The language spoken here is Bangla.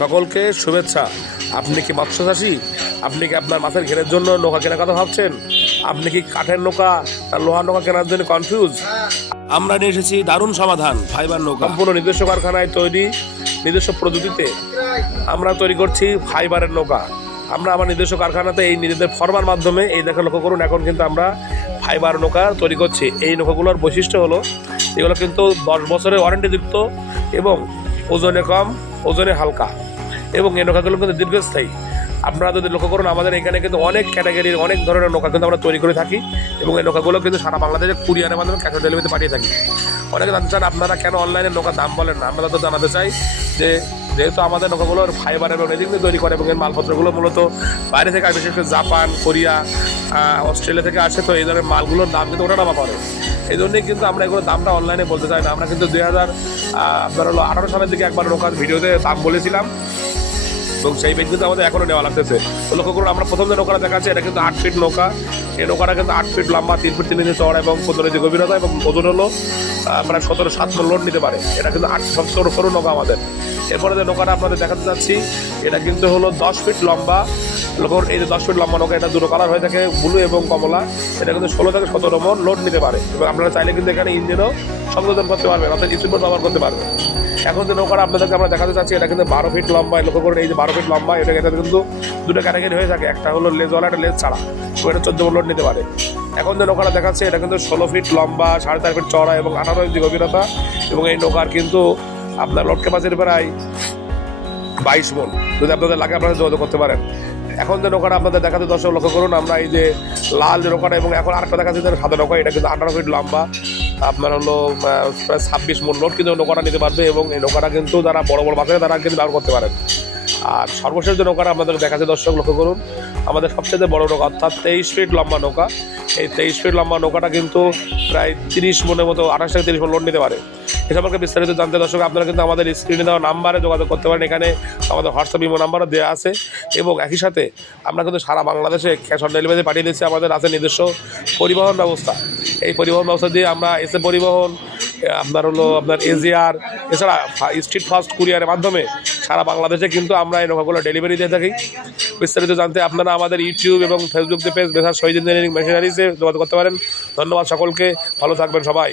সকলকে শুভেচ্ছা। আপনি কি মৎস্য চাষী? আপনি কি আপনার মাছের ঘেরের জন্য নৌকা কেনার কথা ভাবছেন? আপনি কি কাঠের নৌকা আর লোহার নৌকা কেনার জন্য কনফিউজ? আমরা নিয়ে এসেছি দারুণ সমাধান, ফাইবার নৌকা। সম্পূর্ণ নিজস্ব কারখানায় তৈরি, নিজস্ব প্রযুক্তিতে আমরা তৈরি করছি ফাইবারের নৌকা। আমরা আমার নিজস্ব কারখানাতে এই নিজেদের ফর্মার মাধ্যমে এই দেখে লক্ষ্য করুন, এখন কিন্তু আমরা ফাইবার নৌকা তৈরি করছি। এই নৌকাগুলোর বৈশিষ্ট্য হলো এগুলো কিন্তু 10 বছরের ওয়ারেন্টিযুক্ত এবং ওজনে কম, ওজনে হালকা, এবং এই নৌকাগুলো কিন্তু দীর্ঘস্থায়ী। আপনারা যদি লক্ষ্য করুন, আমাদের এখানে কিন্তু অনেক ক্যাটাগরির অনেক ধরনের নৌকা কিন্তু আমরা তৈরি করে থাকি, এবং এই নৌকাগুলো কিন্তু সারা বাংলাদেশে কুরিয়ারের মাধ্যমে ক্যাশ অন ডেলিভারিতে পাঠিয়ে থাকি। অনেকে জানতে চান আপনারা কেন অনলাইনে নৌকার দাম বলেন না। আমরা তো জানাতে চাই যে যেহেতু আমাদের নৌকাগুলোর ফাইবার এবং রেজিন তৈরি করে এবং এর মালপত্রগুলো মূলত বাইরে থেকে আসে, বিশেষ করে জাপান, কোরিয়া, অস্ট্রেলিয়া থেকে আসে, তো এই ধরনের মালগুলোর দাম কিন্তু ওঠানামা করে। এই জন্যই কিন্তু আমরা এগুলো দামটা অনলাইনে বলতে চাই না। আমরা কিন্তু 2018 সালের দিকে একবার নৌকার ভিডিওতে দাম বলেছিলাম, এবং সেই বেগ কিন্তু আমাদের এখনও নেওয়া লাগতেছে। তো লক্ষ্য করুন, আমরা প্রথম যে নৌকাটা দেখাচ্ছি এটা কিন্তু 8 ফিট নৌকা। এই নৌকাটা কিন্তু 8 ফিট লম্বা, 3 ফিট 3 ইঞ্চি চওড়া এবং 15 ইঞ্চি গভীরতা, এবং ওজন হলো প্রায় 17-7 টন লোড নিতে পারে। এটা কিন্তু 8 সরু নৌকা আমাদের। এরপরে যে নৌকাটা আপনাদের দেখাতে চাচ্ছি এটা কিন্তু হলো 10 ফিট লম্বা। লক্ষ্য এই যে 10 ফিট লম্বা নৌকা, এটা দুটো কালার হয়ে থাকে, ব্লু এবং কমলা। এটা কিন্তু 16 থেকে 17 মন লোড নিতে পারে, এবং আপনারা চাইলে কিন্তু এখানে ইঞ্জিনও সংযোজন করতে পারবেন, অর্থাৎ স্পিডবোট ব্যবহার করতে পারবেন। এখন যে নৌকাটা আপনাদেরকে আমরা দেখাতে চাচ্ছি এটা কিন্তু 12 ফিট লম্বা। লক্ষ্য করুন, এই যে 12 ফিট লম্বা, এটা কিন্তু দুটো ক্যাটাগরি হয়ে থাকে, একটা হলো লেজওয়ালা, একটা লেজ ছাড়া, তো এটা 14 মন লোড নিতে পারে। এখন যে নৌকাটা দেখাচ্ছে এটা কিন্তু 16 ফিট লম্বা, 4.5 ফিট চওড়া এবং 18 ইঞ্চি গভীরতা, এবং এই নৌকার কিন্তু আপনার লোড ক্যাপাসিটি প্রায় 22 মন। যদি আপনাদের লাগে আপনারা যোগাযোগ করতে পারেন। এখন যে নৌকাটা আপনাদের দেখাতে দর্শক লক্ষ্য করুন, আমরা এই যে লাল যে নৌকাটা এবং এখন আরেকটা দেখাচ্ছি সাদা নৌকা, এটা কিন্তু 18 ফিট লম্বা, আপনার হলো প্রায় 26 মন লোড কিন্তু নৌকাটা নিতে পারবে, এবং এই নৌকাটা কিন্তু যারা বড় বড় মাছ তারা কিন্তু ব্যবহার করতে পারেন। আর সর্বশেষ যে নৌকাটা আপনাদের দেখাচ্ছে দর্শক লক্ষ্য করুন, আমাদের সবচেয়ে বড় নৌকা, অর্থাৎ 23 ফিট লম্বা নৌকা। এই 23 ফিট লম্বা নৌকাটা কিন্তু প্রায় 30 মনের মতো, 28 থেকে 30 মন লোড নিতে পারে। এ সম্পর্কে বিস্তারিত জানতে দর্শক আপনারা কিন্তু আমাদের স্ক্রিনে দেওয়া নাম্বারে যোগাযোগ করতে পারেন। এখানে আমাদের হোয়াটসঅ্যাপ ইমো নাম্বারও দেওয়া আছে, এবং একই সাথে আমরা কিন্তু সারা বাংলাদেশে ক্যাশ অন ডেলিভারি পাঠিয়ে দিচ্ছি। আমাদের আছে নিজস্ব পরিবহন ব্যবস্থা। এই পরিবহন ব্যবস্থা দিয়ে আমরা এসএ পরিবহন, আপনার এজিআর, এছাড়া স্ট্রিট ফাস্ট কুরিয়ারের মাধ্যমে সারা বাংলাদেশে কিন্তু আমরা এই নৌকাগুলো ডেলিভারি দিয়ে থাকি। বিস্তারিত জানতে আপনারা আমাদের ইউটিউব এবং ফেসবুক পেজ মেসার্স শহীদ ইঞ্জিনিয়ারিং মেশিনারিজে যোগাযোগ করতে পারেন। ধন্যবাদ সকলকে, ভালো থাকবেন সবাই।